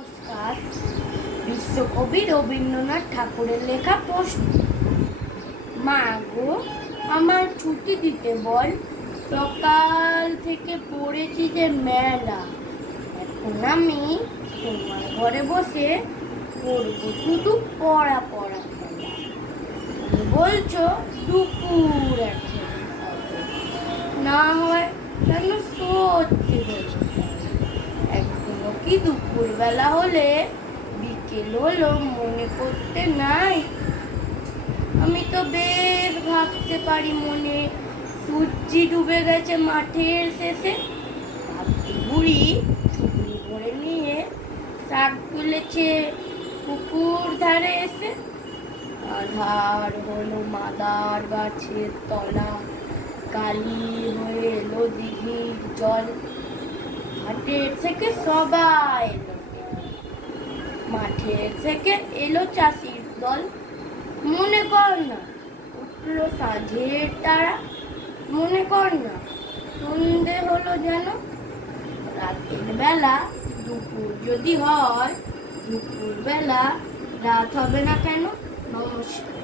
নমস্কার। বিশ্বকবি রবীন্দ্রনাথ ঠাকুরের লেখা প্রশ্ন। মা গো, আমার ছুটি দিতে বল, সকাল থেকে পড়েছি যে মেলা। এখন আমি তোমার ঘরে বসে পড়বো শুধু পড়া পড়া খেলা। তুমি বলছো দুপুর এখন হবে, না হয় কেন সত্যি বলছো? এখনো কি দুপুরবেলা হলে বিকেল হলো মনে করতে নাই? আমি তো বেশ ভাবতে পারি মনে, সূর্যি ডুবে গেছে মাঠের শেষে। ভাবতে বুড়ি চুবড়ি ভরে নিয়ে শাক তুলেছে পুকুর ধারে এসে। আধার হলো মাদার গাছের তলা, কালি হয়ে এলো দিঘির জল। মাঠের থেকে সবাই এলো, মাঠের থেকে এলো চাষির দল। মনে কর না উঠলো সাঁঝের তারা, মনে কর না সন্ধে হলো যেন। রাতের বেলা দুপুর যদি হয়, দুপুর বেলা রাত হবে না কেন? নমস্কার।